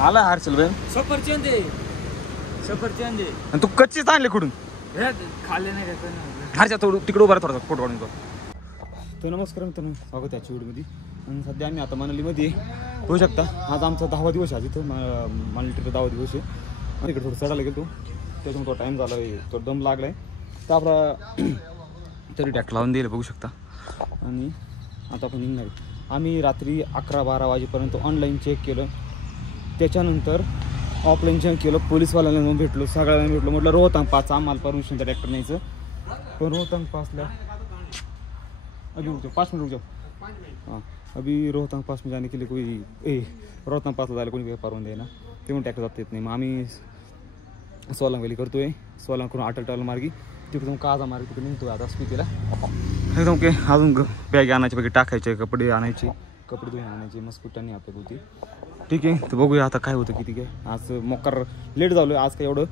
आला हर्षल भाई सफरचंद सफरचंद आणि तू कच्चीच आणले कुठून खाल्ले नाही हर्षा थोडं तिकडे उभा थोडा फोटो काढून तर नमस्कार मित्रांनो, स्वागत आहे व्हिडिओमध्ये. आणि सध्या आम्ही आता मनालीमध्ये होऊ शकता. आज आमचा 10वा दिवस आहे तिथं मनाली ट्रिपचा 10वा दिवस आहे. आणि इकडे थोडं चढायला गेलो त्याच्यामुळे थोडा टाईम झाला आहे, तो दम लागला आहे तर आपला तरी टॅक्ट लावून दिलं बघू शकता. आणि आता आपण निघणार आहे. आम्ही रात्री 11-12 वाजेपर्यंत ऑनलाईन चेक केलं, त्याच्यानंतर ऑफलाईन चेक केलं. पोलीसवाल्यांना भेटलो, सगळ्यांना भेटलो. म्हटलं रोहतांग पास आम्हाला परमिशनचा ट्रॅक्टर न्यायचं, पण रोहतांग पासला अभी रुक जाओ 5 मिनट रुक जाओ. हाँ अभी रोहतांग पास में जाने के लिए कोई रोहतांग पासला जायला कोणी काही परवानगी आहे ना, ते म्हणून ट्रॅक्टर जात येत नाही. मग आम्ही सोलांग वॅली करतोय, सोलांग करून अटल मार्गी तिकडून काजा मार्गी तिकडे निघतोय आता स्पीतीला एकदम. की अजून बॅग आणायचे, बाकी टाकायचे, कपडे आणायचे, कपडे धुवून आणायचे, मग स्कूटरनी आपल्या होती. ठीक आहे, तर बघूया आता काय होतं किती काय. आज मोकार लेट झालो आहे, आज काय एवढं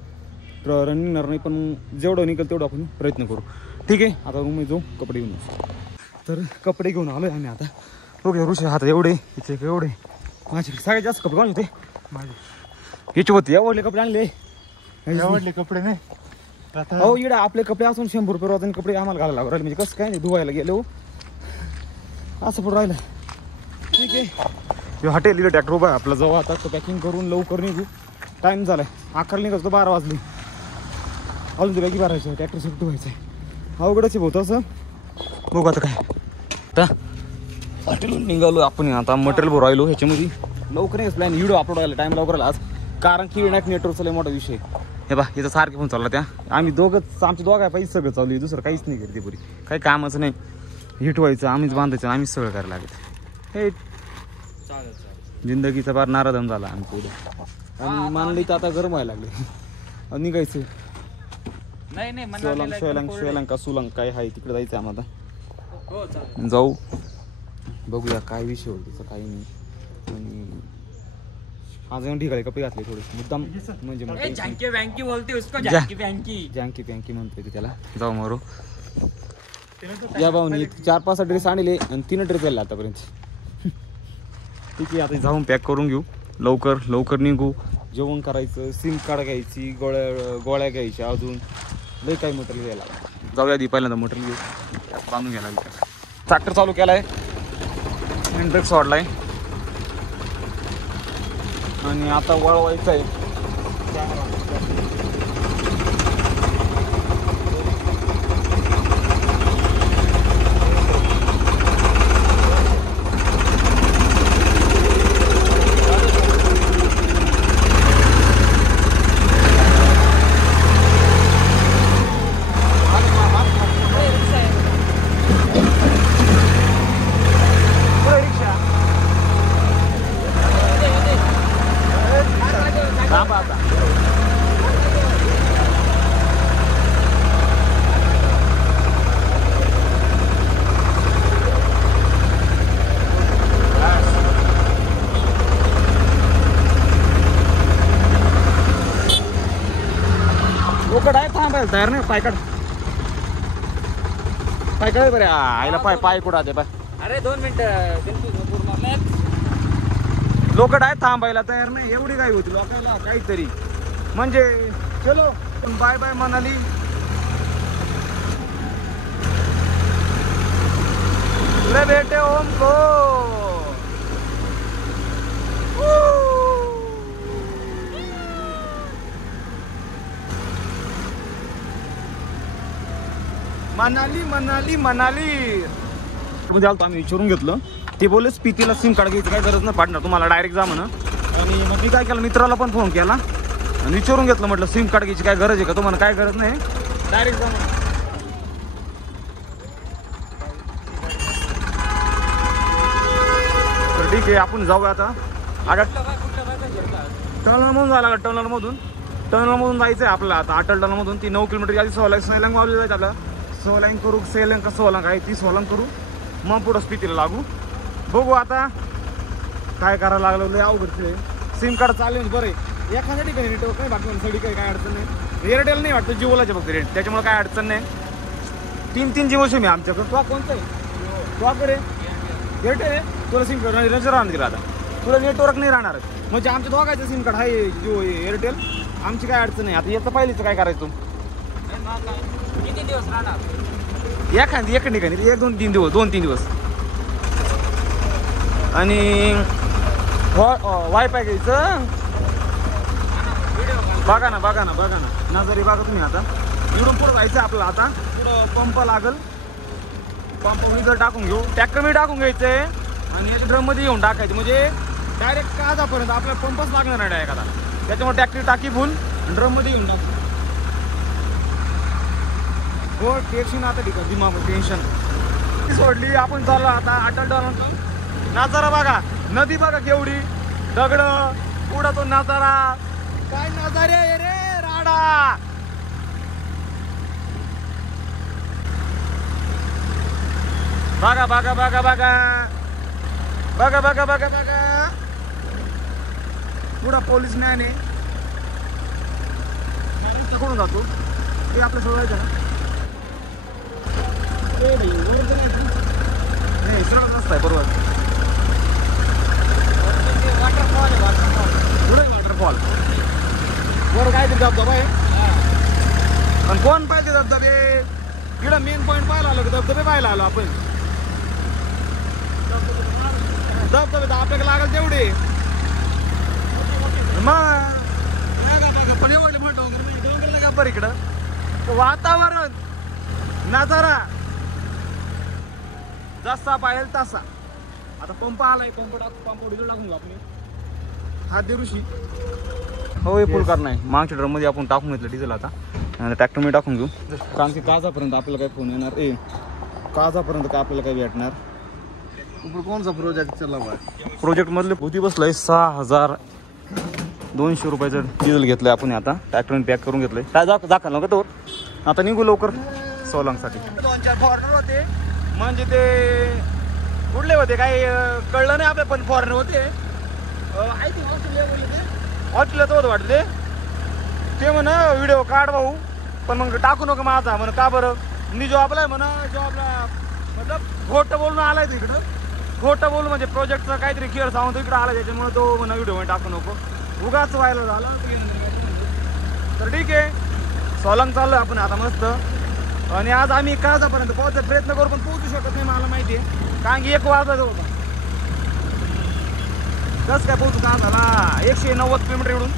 रन निघणार नाही, पण जेवढं निघेल तेवढं आपण प्रयत्न करू. ठीक आहे, आता रूममध्ये जाऊ, कपडे घेऊन येऊ. तर कपडे घेऊन आलो आहे आम्ही आता. बघूया ऋषी हातात एवढे, इथे एवढे माझे सगळ्यात जास्त कपडे कोण होते माझे याचे होते. एवढले कपडे आणले, आवडले कपडे नाही. हो इकडे आपले कपडे असून 100 रुपये रोजाने कपडे आम्हाला घालायला लागले. म्हणजे कसं काय नाही, धुवायला गेलो असं पण राहिलं. ठीक आहे, हॉटेल इकडे ट्रॅक्टर उभा आहे आपला. जाऊ आता पॅकिंग करून लवकर निघू. टाईम झाला आहे 11 निघायचं, 12 वाजले. अजून तुला की भरायचं, ट्रॅक्टर शिफ्ट व्हायचं आहे. अवघडच आहे भाऊ तसं. बघू आता काय. आता हॉटेलून निघालो आपण, आता मटेरियल भरू राहिलो. ह्याच्यामध्ये लवकर नाही प्लॅन व्हिडिओ अपलोड व्हायला टाईम लवकर आला आज, कारण की विनायक नेटवर्कचा लय मोठा विषय. हे बा इथं सारखे पण चालला त्या आम्ही दोघंच, आमच्या दोघा पाहिजे सगळं चालू आहे, दुसरं काहीच नाही करते पुरी. काही कामाचं नाही, हिट व्हायचं आम्हीच बांधायचं, आम्हीच सगळं करायला लागत. हे जिंदगीचा फार नारादम झाला आमच्या पुढे. आणि मानली तर आता गरम व्हायला लागले. निघायचं नाही श्रीलंका सुलंका काय आहे तिकडे जायचं आम्हाला. जाऊ बघूया काय विषय होईल त्याचा, काही नाही. आणि आज ठिकाणी कपडे घातले थोडे मुद्दाम, म्हणजे झांकी बँकी बोलते उसको, झांकी बँकी म्हणतोय त्याला. जाऊ मारू या भाऊनी 4-5 ड्रेस आणले आणि 3 ड्रेस झाले आतापर्यंत. ठीक आहे, आता जाऊन पॅक करून घेऊ, लवकर निघू. जेवण करायचं, सिम कार्ड घ्यायची, गोळ्या घ्यायच्या, अजून लई काही मटेरियल घ्यायला. जाऊया आधी पहिल्यांदा मटेरियल घेऊ, बांधून घ्यायला. ट्रॅक्टर चालू केलाय, ब्रेक सोडलाय आणि आता वळवायचं आहे. तयार नाही, पाय काढ बरे. आईला पाय कुठं आहे? अरे 2 मिनिटं. लोक आहे थांबायला तयार नाही, एवढी काय होती लोकायला काहीतरी. म्हणजे चलो बाय बाय मनाली. ले बेटे ओम को मनाली म्हणजे आम्ही विचारून घेतलं. ते बोलले स्पीतीला सिम कार्ड घ्यायचं काय गरज नाही पाडणार, तुम्हाला डायरेक्ट जा म्हणा. आणि मग मी काय केलं, मित्राला पण फोन केला आणि विचारून घेतलं. म्हटलं सिम कार्ड घ्यायची काय गरज आहे का, तुम्हाला काय गरज नाही, डायरेक्ट जा म्हणा. तर ठीक आहे, आपण जाऊया आता. टनलमधून जायला लागलं, टनलमधून जायचं आहे आपल्याला आता. अटल टनलमधून ती 9 किलोमीटर आधी सोलांग वावली जायचं आपल्याला. सोलांग करू, सोलांग आहे ती सोलांग करू, मग पुढं स्पीतीला लागू. बघू आता काय करायला लागलं. लय अवघड सिम कार्ड चालू बरं आहे. एखाद्या ठिकाणी नेटवर्क नाही बाकी सगळी काय अडचण नाही. एअरटेल नाही वाटतं, जिओलाचे फक्त रेट, त्याच्यामुळे काय अडचण नाही. 3 जिओ सिम आहे आमच्याकडं. तो कोणतं आहे? तो कडे एअरटेल आहे. तुला सिम कार्ड रजर आणून दिला आता. तुला नेटवर्क नाही राहणार. म्हणजे आमच्या दोघांचं सिम कार्ड आहे जिओ एअरटेल, आमची काय अडचण नाही. आता याचं पहिलीचं काय करायचं? किती दिवस राहणार? एका ठिकाणी 2-3 दिवस आणि वायफाय घ्यायचं. बघा ना नजरी बघा तुम्ही. आता इकडून पुढं जायचं आपल्याला. आता पुढं पंप लागल, पंप मी जर टाकून घेऊ, ट्रॅक्टर मी टाकून घ्यायचंय आणि याच्या ड्रम मध्ये येऊन टाकायचं. म्हणजे डायरेक्ट काजापर्यंत आपल्याला पंपच लागणार नाही डायरेक्ट. आता त्याच्यामुळे ट्रॅक्टर टाकी फुल ड्रम मध्ये येऊन टाकतो. हो टेन्शन आता ठीक आहे, दिमाग टेन्शन सोडली आपण. चाललो आता अटल डॉलर. नजारा बघा, नदी बघा केवढी, दगड पुढं तो नजारा. काय नजारे आहे रे राडा. बघा बघा बघा बघा बघा बघा बघा बघा. पुढं पोलीस न्यायाने कोण जातो ते आपलं सोडायचं ना. नाही सरळ रस्ता आहे बरोबर. वॉटरफॉल वर काय ते धबधबा आहे. आणि कोण पाहिजे धबधबे? इकडं मेन पॉईंट पाहायला आलो, धबधबे पाहायला आलो आपण. धबधबे तर आपल्याला लागल तेवढे मग. पण एवढे मोठे डोंगर का बरं इकडं वातावरण नजारा जसा पाहिजे तसा. आता पंप आलाय, पंप डिझेल टाकून घेऊ आपण. हा देरुशी हो फुल करणार आहे. मागच्या ड्रम मध्ये आपण टाकून घेतलं डिझेल. आता ट्रॅक्टर मध्ये टाकून घेऊ. कारण की काजापर्यंत आपल्याला काय फोन येणार काजापर्यंत काय आपल्याला काय भेटणार. कोणचा प्रोजेक्ट चालला? प्रोजेक्ट मधले भोवती बसलंय 6200 रुपयाचं डिझेल घेतलंय आपण. आता ट्रॅक्टरने पॅक करून घेतलंय. काय दाखल नका तो. आता निघू लवकर सोलांगसाठी. 2-4 फॉरनर होते, म्हणजे ते कुठले होते काही कळलं नाही आपल्या, पण फॉरनर होते. आय थिंक ऑस्ट्रेलियात होतं वाटते ते. म्हणा व्हिडिओ काढ भाऊ, पण मग टाकू नको माझा. म्हण का बरं? मी जॉबला आहे म्हणा, जॉबला मतलब खोटं बोलून आलाय तो इकडं. खोटं बोलून म्हणजे प्रोजेक्टचं काहीतरी क्लिअर सांगून तो इकडं आला, त्याच्यामुळे तो म्हणा व्हिडिओ मध्ये टाकू नको, उगाच व्हायला झाला. तर ठीक आहे, सोलांग चाललोय आपण आता मस्त. आणि आज आम्ही काजापर्यंत पोहोचायचा प्रयत्न करू, पण पोहोचू शकत नाही मला माहिती आहे. कारण की 1 वाजता होता. कसं काय पोहोचू का झाला? 190 किलोमीटर इकडून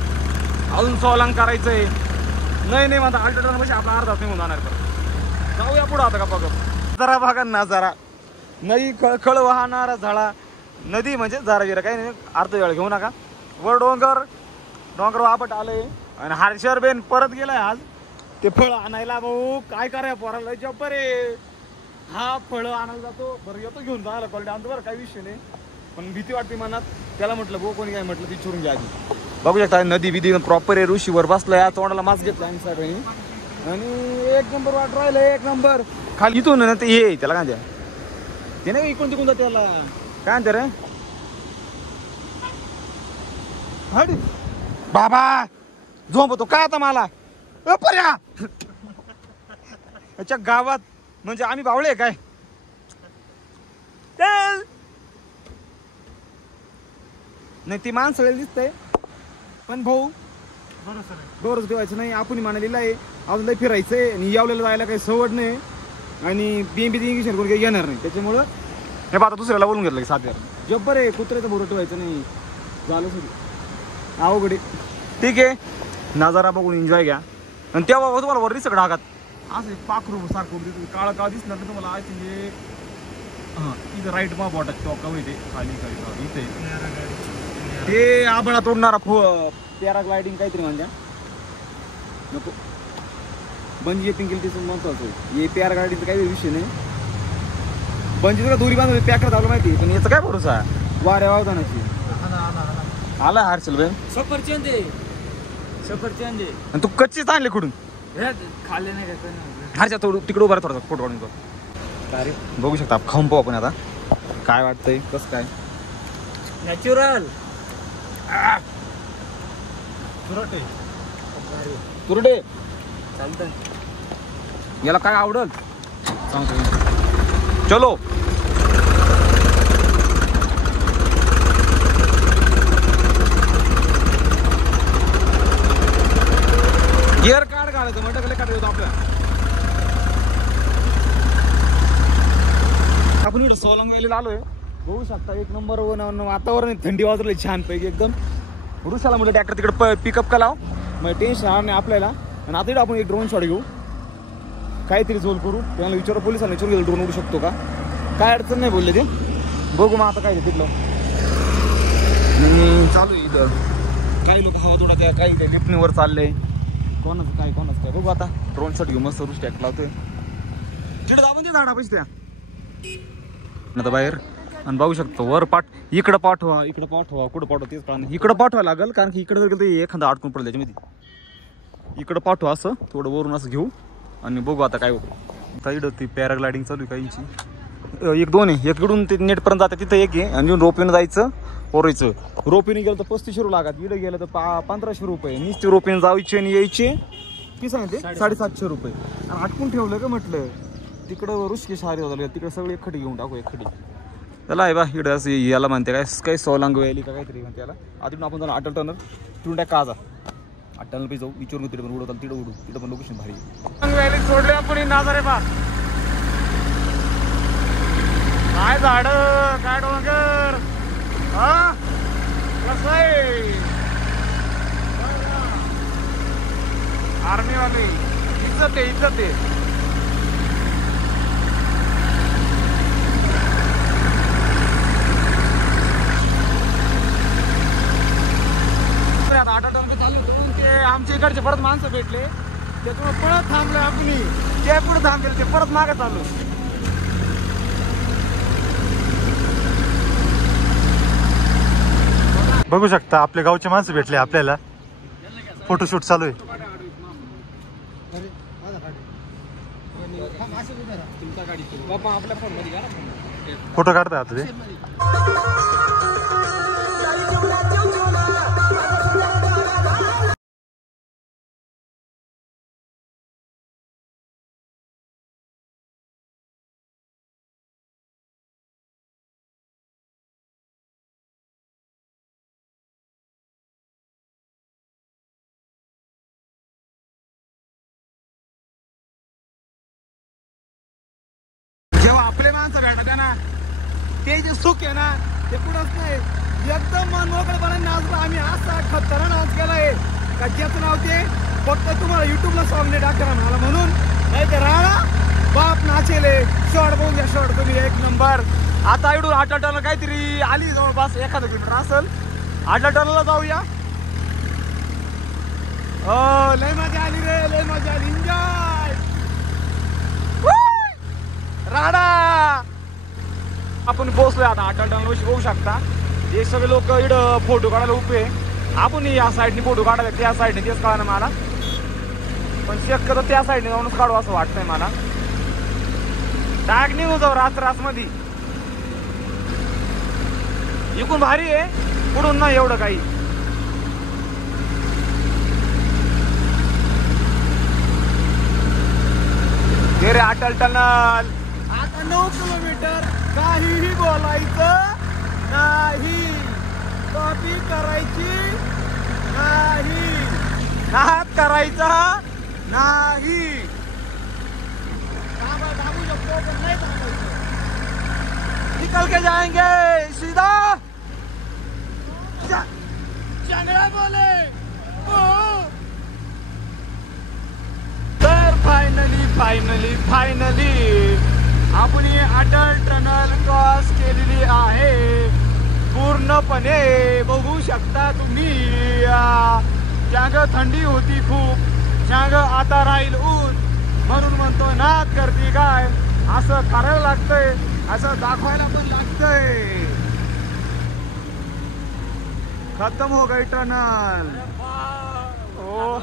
अजून सोलांग करायचंय. नाही म्हणता अल्टरटन म्हणजे आपला अर्धा निघून जाणार. तर जाऊया पुढं आता का बघ. जरा बघा ना जरा नदी खळखळ वाहणारा झाडा. नदी म्हणजे जरा जरा काही नाही, अर्ध वेळ घेऊ नका. वर डोंगर वापट आलंय. आणि हर्षर बेन परत गेलाय आज ते फळ आणायला. भाऊ काय कराय पोराला जब्बर आहे. हा फळ आणायला जातो, बरं येतो घेऊन जायला क्वालिटी आणतो बरं, काही विषय नाही. पण भीती वाटते मनात. त्याला म्हटलं भाऊ कोणी काय म्हटलं विचारून घ्या आधी. बघू शकता नदी बिदी प्रॉपर आहे. ऋषीवर बसलाय, तोंडाला मास्क घेतला आम्ही सगळ्यांनी. आणि 1 नंबर वाट राहिलं, 1 नंबर. खाली इथून ना ते ये त्याला काय ते नाही इकडून तिकडून त्याला काय म्हणते रे हड बाबा झोपतो काय आता मला पर्या. याच्या गावात म्हणजे आम्ही बावळे काय नाही. ती माणसं दिसतंय, पण भाऊ डोरच ठेवायचं नाही. आपण म्हणालेलं आहे अजून लय फिरायचंय आणि यावलेलं जायला काही सवड नाही. आणि बीएमपी इंग्लिश करून काही येणार नाही. त्याच्यामुळं हे आता दुसऱ्याला बोलून घेतलं की 7,000 जब्बर आहे. कुत्र्याचं बोरं ठेवायचं नाही. झालं सगळं अवघडे. ठीक आहे, नजारा बघून एन्जॉय घ्या. आणि तेव्हा तुम्हाला वर दिसत ढागात असं पाखरू सारखं काळा काळ दिसणार तर तुम्हाला आय थिंक हां इथं राईट मा बॉटा चौका इथे खाली काही इथे ते आबळा तोडणारा पॅराग्लायडिंग काहीतरी म्हणजे नको. बंजी जंपिंग केली तिथून महत्वाचं. हे पॅराग्लायडिंगचा काही विषय नाही. बंजी तुला दोरी बांधून पॅक झालं माहिती, पण याचा काय भरोसा वाऱ्या वावदानाची. आला हर्षल बेन सफरचंद आहे. आणि तू कच्चीच आणले कुठून खाल्ले नाही का? हर्षा थोडं तिकडे उभा थोडा फोटो काढून बघू शकता. खाऊन पाहू आपण आता काय वाटतंय कसं काय. नॅचरल तुरडे चालतं. याला काय आवडल सांगतो. चलो गिअर कार्ड घालायचं म्हणतं का काढतो आपल्याला. आपण इकडं सोलांग व्हॅलीला आलोय. बघू शकता एक नंबर वातावरण थंडी वाजवली छान पैकी एकदम. रुसाला म्हटलं ट्रॅक्टर तिकडे पिकअप लाव मग टेन्शन आलं नाही आपल्याला. आणि आता इकडं आपण एक ड्रोन शॉट घेऊ काहीतरी झोल करू. त्यांना विचारू पोलिसांना विचारू ड्रोन उडू शकतो का काय अडचण नाही बोलले ते. बघू मग आता काय ते तिथलं चालू आहे इथं. काही लोक हवा उडत आहे काही ते लिफ्टनीवर चालले कोणाचं काय बघू आता. ड्रोन शॉट घेऊ मस्त रुस टॅक लावतोय तिकडे दाबून ते झाडा पैसे त्या आता बाहेर. आणि बघू शकतो वर इकडं पाठवा कुठं पाठवा तेच कळा नाही. इकडं पाठवा लागेल कारण की इकडे जर गेलं तर एखादा अडकून पडलं त्याच्यामध्ये. इकडं पाठवा असं थोडं वरून असं घेऊ आणि बघू आता काय होतं. आता इकडं ती पॅराग्लायडिंग चालू आहे काहींची. एक दोन आहे इकडून ते नेटपर्यंत जाते तिथं एक आहे आणि रोपीनं जायचं पोरायचं. रोपीने गेलं तर 3500 लागत. इकडे गेलं तर 1500 रुपये. नुसते रोपीने जायचे आणि यायचे किती सांगते 750 रुपये. आणि अटकून ठेवलं का म्हटलं तिकडं रुसके सारे होतं तिकडे सगळे एकखटी घेऊन टाकू एकखटी. त्याला आहे बा इकडे असं याला म्हणते काय सोलांग व्हॅली का काहीतरी म्हणते याला. तिथून आपण जाऊ अटल टनल तिथून टाक काजा अटल टनल जाऊ विचारून तिथे पण उडवतात तिथं उडू तिथं पण लोकेशन भारी. व्हॅली सोडले आपण नाजारे बा काय झाड काय डोंगर हा कसं आहे आर्मी वाले इज्जत आहे. ते आमच्या इकडचे परत माणसं भेटले त्याच्यामुळे परत थांबलो आपण ते पुढे थांबले ते परत मागे चालू. बघू शकता आपल्या गावचे माणसं भेटले आपल्याला. फोटोशूट चालू आहे. फोटो काढताय आता ते. जेव्हा आपले माणसं भेटतात ना ते जे सुख आहे ना ते कुठंच नाही. एकदम मन मोकळेपणे नाचलो आम्ही. असा खतरा नाच केलाय का ज्याचं नाव ते फक्त तुम्हाला युट्यूबला सॉंग नाही टाकणार मला म्हणून नाही ते राणा बाप नाचेले. शॉर्ट बघून घ्या शॉर्ट तुम्ही एक नंबर. आता इकडून अटल टनल काहीतरी आली जवळपास 1 किलोमीटर असेल. अटल टनलला जाऊया. हो लय मजा आली रे लय मजा आली. एन्जॉय राणा. आपण पोहोचलोय आता अटल टनल बघू शकता. हे सगळे लोक इकडं फोटो काढायला उभे. आपण या साईडने फोटो काढायला त्या साईडने तेच कळा ना मला. पण शक्यतो त्या साईडने जाऊनच काढू असं वाटतंय मला. डाग निघू जाऊ रास मध्ये. इकडून भारी आहे पुढून नाही एवढं काही. रे अटल टनल आता 9 किलोमीटर. काहीही बोलायचं नाही कॉपी करायची नाही नाद करायचा नाही. थांबू शकतो पण नाही थांबायचं. निकल के जाएंगे सीधा चांगला बोले. तर फायनली आपण अटल टनल क्रॉस केलेली आहे पूर्णपणे. बघू शकता तुम्ही. चांग थंडी होती खूप चांग आता राहील ऊन म्हणून म्हणतो नाद करते काय असं करायला लागतंय असं दाखवायला पण लागतंय. खत्म हो गई टनल. हो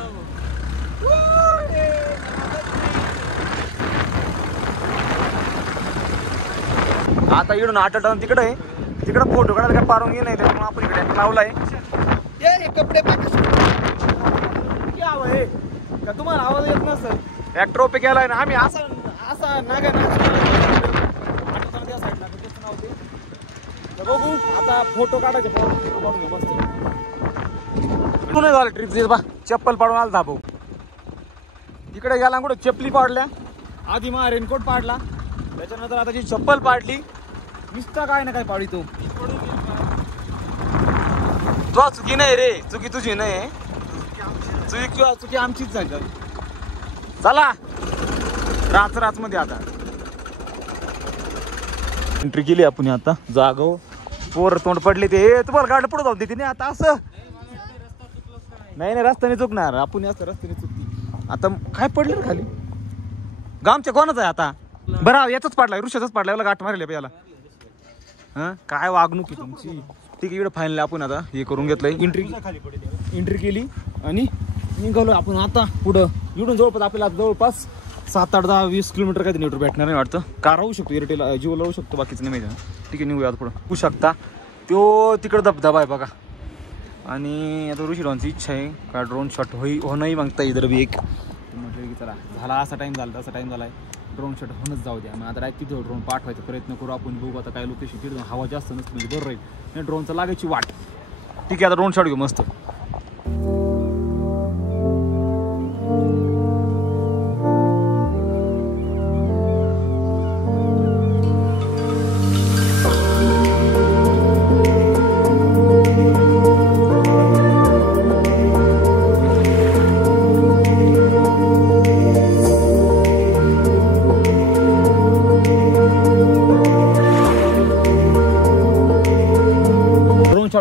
आता इकडून अटल टनल तिकडे आहे. तिकडे फोटो काढायला काय परवानगी नाही त्यामुळे आपण इकडे लावलाय. कपडे का तुम्हाला आवाज येत नसेल. ट्रॅक्टर ओपे केलाय ना आम्ही असा नागा बघू आता फोटो काढायचे. काढून मस्त झालं ट्रिप बा. चप्पल पाडून आला भाऊ. इकडे गेला कुठं चपली पाडल्या, आधी मा रेनकोट पाडला, त्याच्यानंतर आता जी चप्पल पाडली, नुसता काय ना काय पाडी तो चुकी नाही रे, चुकी तुझी नाही, चुकी आमचीच झाली. चला राच मध्ये आता एंट्री केली आपण आता जागो. पोर तोंड पडले ते तुम्हाला गाडी पुढे जाऊन देते नाही आता असं नाही रस्त्याने चुकणार आपण, असं रस्त्याने चुकती. आता काय पडलं रे खाली, गामच्या कोणाच आहे आता? बरं याचाच पाडलाय, ऋषाचाच पाडलाय, गाठ मारले याला. हा काय वागणूक आहे तुमची. ठीक आहे इकडे फायनली आपण आता हे करून घेतलंय, एंट्री केली आणि निघालो आपण आता पुढं. इकडून जवळपास आपल्याला जवळपास 7, 8, 10, 20 किलोमीटर काही नेटवर्क भेटणार नाही वाटतं. कार राहू शकतो, एअरटेल जिओ लावू शकतो, बाकीचं नाही माहिती. ठीक आहे निघूया आता पुढं. होऊ शकता तो तिकडं धबधबा आहे बघा. आणि आता ऋषीरावांची इच्छा आहे का ड्रोन शॉट हो नाही मागता इधर बी एक. म्हटलं की चला झाला असा टाईम झाला, तसा टाईम झाला आहे, ड्रोन शॉट होणंच जाऊ द्या. मग आता डायरेक्ट तिथं ड्रोन पाठवायचा प्रयत्न करू आपण. बघू आता काय लोकेशन तिथं हवा जास्त नसतं म्हणजे बरं राहील, नाही ड्रोनचं लागायची वाट. ठीक आहे आता ड्रोन शॉट घेऊ मस्त.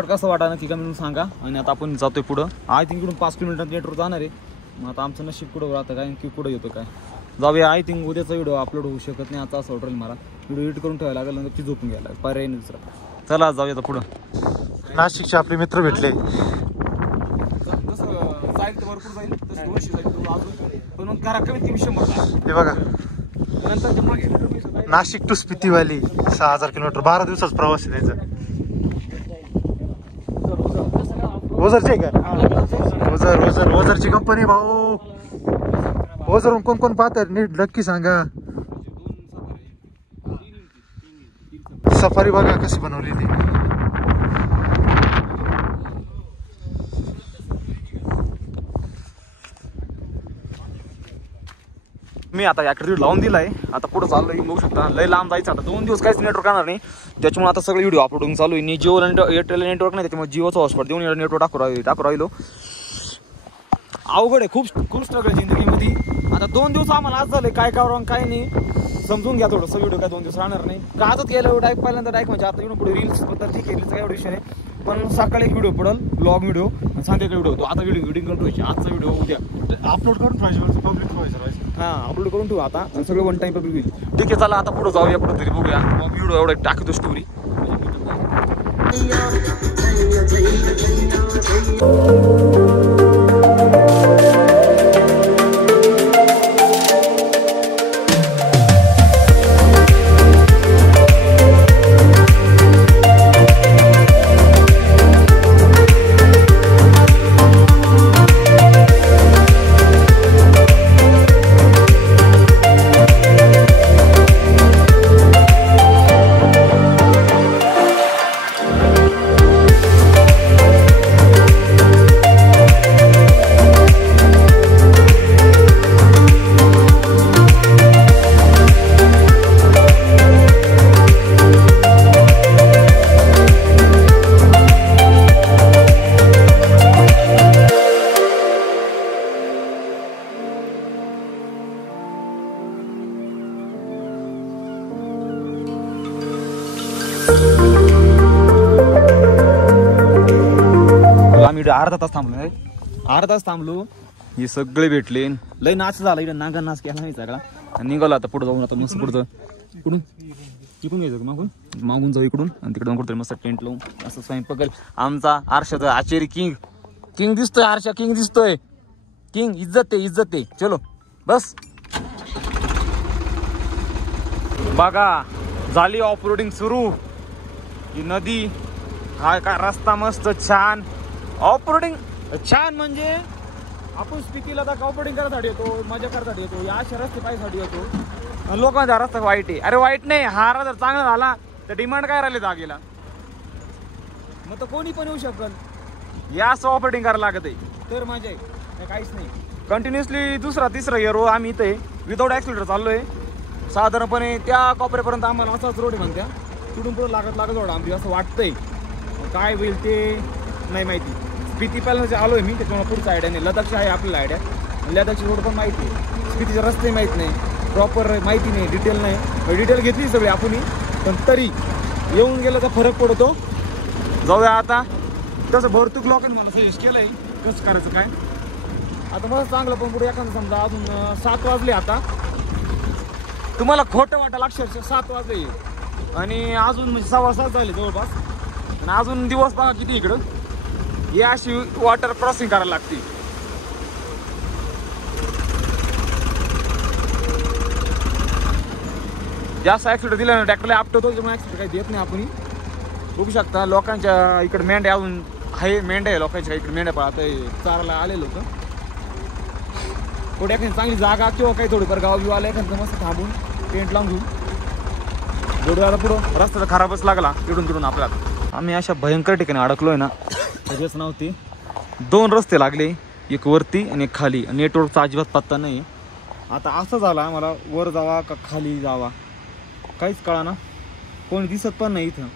कसं वाटा नक्की कमी सांगा. आणि आता आपण जातोय पुढं. आय थिंक इकडून 5 किलोमीटर नेटवर जाणार आहे. मग आता आमचं नशीब कुठं राहतं काय की कुठं येतो काय जाऊया. आय थिंक उद्याचा व्हिडिओ अपलोड होऊ शकत नाही आता, असं वाटेल मला. व्हिडिओ एडिट करून ठेवायला लागेल, नंतर ती झोपून घ्यायला पर्याय नाही दुसरा. चला जाऊया आता पुढं. नाशिकचे आपले मित्र भेटले. जसं जाईल तर भरपूर जाईल, तसं 200 जाईल अजून, पण मग करा कमीत कमी 100 जाईल. हे बघा नंतर ते मागे नाशिक टू स्पितीवाली 6000 किलोमीटर, 12 दिवसाचा प्रवास आहे त्याचा. ओझरचे का? ओझरची कंपनी भाऊ. ओझरहून कोण पाहतात नीट नक्की सांगा. सफारी बघा कशी बनवली ती. मी आता याकडे लावून दिलाय. आता पुढे चाललोय, बघू शकता लय लांब जायचं. आता 2 दिवस काहीच नेटवर्क येणार नाही, त्याच्यामुळे आता सगळं व्हिडिओ अपलोडिंग चालू आहे. जिओ एअरटेल नेटवर्क नाही, त्याच्यामुळे जिओचं हॉटस्पॉट देऊन नेटवर्क टाकू राहिलो. अवघड आहे, खूप स्ट्रगल आहे जिंदगीमध्ये. आता 2 दिवस आम्हाला आज झाले, काय करावं काय नाही समजून घ्या थोडंसं. व्हिडिओ काय 2 दिवस राहणार नाही का, आजच गेलं डायरेक्ट पहिल्यांदा डायरेक्ट म्हणजे आता इकडून पुढे रील्स बद्दल ठीक आहे, रील्स काय एवढा विषय नाही. पण सकाळी एक व्हिडिओ पडेल, ब्लॉग व्हिडिओ, संध्याकाळी व्हिडिओ होतो. आता व्हिडिओ करून ठेवायची, आजचा व्हिडिओ उद्या अपलोड करून पाहिजे, पब्लिक व्हायचं. हां अपलोड करून ठेवू आता, सगळं वन टाइम पब्लिक होईल. ठीक आहे चला आता पुढे जाऊया, कुठं तरी बघूया. व्हिडिओ एवढा टाकतो स्टोरी. आम्ही अर्धा तास थांबलो. हे सगळे भेटले, लय नाच झाला इकडे, नागा नाच केला नाही सगळा. आणि निघालो आता पुढे जाऊन. आता मस्त पुढचं इकडून घ्यायचं मागून जाऊ इकडून, आणि तिकडून कुठतरी मस्त टेंट लावून असं स्वयंपाक. आमचा आरशाचा आचारी किंग दिसतोय, आरशा किंग दिसतोय. किंग इज्जत आहे. चलो बस बघा झाली ऑफरोडिंग सुरू. ही नदी, हा काय रस्ता मस्त छान. ऑफरोडिंग छान म्हणजे आपण स्पितीला तर ऑफरोडिंग करायसाठी येतो, मजा करायसाठी येतो. या अशा रस्ते पाहिसाठी येतो. लोकांचा हा रस्ता वाईट आहे. अरे वाईट नाही, हा जर चांगला झाला तर डिमांड काय राहिले जागेला, मग तर कोणी पण येऊ शकल. या असं ऑपरेटिंग करायला लागत आहे तर मजा आहे, काहीच नाही. कंटिन्युअसली दुसरा तिसरा इयर आम्ही इथे विदाऊट ॲक्सिलेटर चाललो आहे. साधारणपणे त्या कोपऱ्यापर्यंत आम्हाला असाच रोड आहे म्हणत्या, तिथून पुढं लागत रोड आमची असं वाटतंय. काय होईल ते नाही माहिती. स्पिती पहिल्यांदा आलो आहे मी, त्याच्यामुळे पुढचा आयडिया नाही. लडाखची आहे आपल्याला आयडिया, लडाखची रोड पण माहिती आहे, स्पितीचे रस्ते माहीत नाही, प्रॉपर माहिती नाही, डिटेल नाही. डिटेल घेतली सगळी आपणही, पण तरी येऊन गेलं तर फरक पडतो. जाऊया आता. तसं बहुतेक लोकांनी मला सजेस्ट केलं आहे कसं करायचं काय. आता मला चांगलं पण पुढे एखादं समजा अजून 7 वाजले, आता तुम्हाला खोटं वाटायला अक्षरशः 7 वाजले आणि अजून म्हणजे 6:15 झाले जवळपास. आणि अजून दिवस बघा किती इकडं. ही अशी वॉटर क्रॉसिंग करायला लागते. जास्त ॲक्सिडेंट दिला ना ट्रॅक्टरला आपटतो, त्याच्यामुळे ॲक्सिडेंट काही देत नाही आपण. बघू शकता लोकांच्या इकडे मेंढ्या अजून आहे, मेंढ्या आहे लोकांच्या इकडे, मेंढ्या पाहता चाराला आलेलं होतं. थोडी एखादी चांगली जागा किंवा काही थोडीफार गाव बिव आलं एखादं मस्त थांबून टेंट लावून घेऊन जोडवायला पुढं. रस्ता तर खराबच लागला तिकडून आपल्याला. आम्ही अशा भयंकर ठिकाणी अडकलो आहे ना, त्याच्याच नव्हते. 2 रस्ते लागले, एक वरती आणि एक खाली. नेटवर्कचा अजिबात पत्ता नाही. आता असं झालं आम्हाला वर जावा का खाली जावा काहीच कळा ना, कोणी दिसत पण नाही इथं.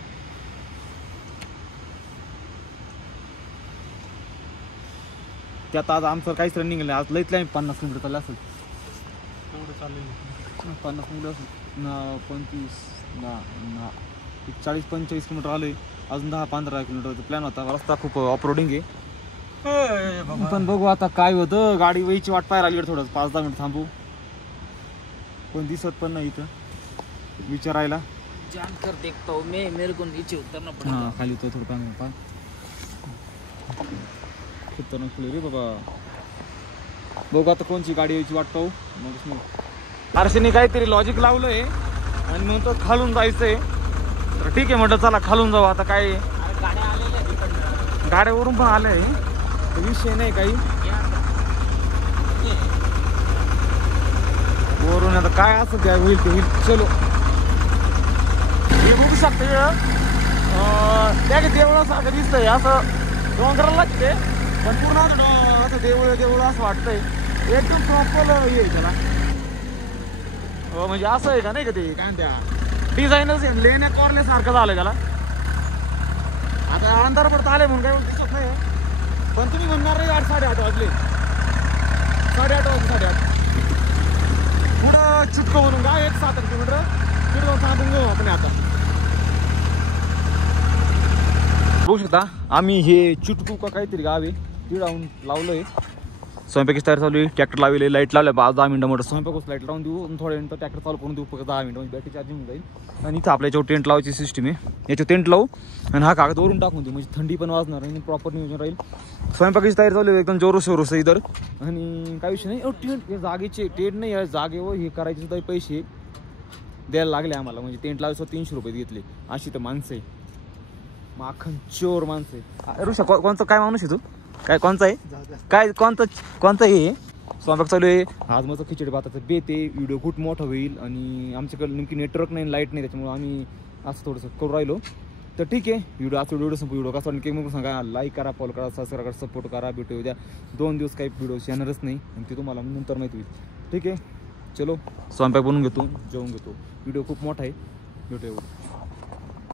त्यात आज आमचं काहीच रनिंग नाही. आज लईत लई 50 किलोमीटर चाललं असेल, 50 किलोमीटर असेल ना, 25 ना 40-45 किलोमीटर आलोय. अजून 10-15 किलोमीटरचा प्लॅन होता. रस्ता खूप ऑफरोडिंग आहे, पण बघू आता काय होतं. गाडी वेळीची वाट पाहायला लागली, थोडं 5-10 मिनिट थांबू. कोण दिसत पण नाही इथं विचारायला. जानकर देखता हूं मैं, मेरे को नीचे उतरना पड़ेगा. हां खाली तो थोडं पाय खतरनाक खुले रे बाबा. बघू आता कोणची गाडी यायची वाट पाहू. मग आरशीने काहीतरी लॉजिक लावलंय आणि नंतर खालून जायचंय. तर ठीक आहे म्हटलं चला खालून जाऊ. आता काय गाड्या आलेल्या तिकडनं, गाड्यावरून पण आलंय, विषय नाही काही. वरून आता काय असं त्या होईल ते होईल. चलो हे बघू शकता त्या देवळासारखं दिसतंय, असं डोंगराला लागते पण पूर्ण असं देवळ असं वाटतंय. एकदम प्रॉपर येईल त्याला. म्हणजे असं आहे का नाही का ते काय त्या डिझाईनच लेण्या कॉर्नेसारखं झालं त्याला. आता अंधार पडत आले म्हणून काय दिसत नाही, पण तुम्ही म्हणणार नाही 8-8:30 वाजले. 8:30 वाजले, 8:30. पुढं चुटकं म्हणून काय 1-7 किलोमीटर तिथं थांबून घेऊ आपण. आता बघू शकता आम्ही हे चुटकू का काहीतरी गाव आहे तिथं लावलंय. स्वयंपाकीची तयार चालू आहे, ट्रॅक्टर लावले, लाईट लावल्या 10 मिनिटं मोठं स्वयंपाकच लाईट लावून देऊ आणि थोड्या मिनिटं ट्रॅक्टर चालू करून देऊ. फक्त 10 मिनिटं म्हणजे बॅटरी चार्जिंग होऊन जाईल. आणि इथं आपल्या याच्यावर टेंट लावायची सिस्टीम आहे, याच्यावर टेंट लावू आणि हा कागद वरून टाकून देऊ, म्हणजे थंडी पण वाजणार आणि प्रॉपर नियोजन राहील. स्वयंपाकीची तयारी चालू आहे एकदम जोरोशोरोस इधर. आणि काही विषय नाही. टेंट जागेचे टेंट नाही आहे, जागेवर हे करायचे सुद्धा पैसे द्यायला लागले आम्हाला. म्हणजे टेंट लावायचं 300 रुपये घेतले. अशी तर माणसं आहे, माखन चोर माणसं आहे. ऋषा कोणतं काय माणूस आहे तू? काय कोणचा आहे काय कोणतं हे स्वयंपाक चालू आहे. आज मग खिचडी भाताचं बेत आहे. व्हिडिओ खूप मोठा होईल आणि आमच्याकडे नेमकी नेटवर्क नाही, लाईट नाही, त्याच्यामुळे आम्ही असं थोडंसं करू राहिलो. तर ठीक आहे व्हिडिओ कसा वाटला मग सांगा. लाईक करा, फॉलो करा, सबस्क्राईब करा, सपोर्ट करा. भेटू उद्या 2 दिवस काही व्हिडिओ येणारच नाही आणि ते तुम्हाला नंतर माहिती होईल. ठीक आहे चलो स्वयंपाक बनवून घेतो, जेवून घेतो. व्हिडिओ खूप मोठा आहे, भेटू.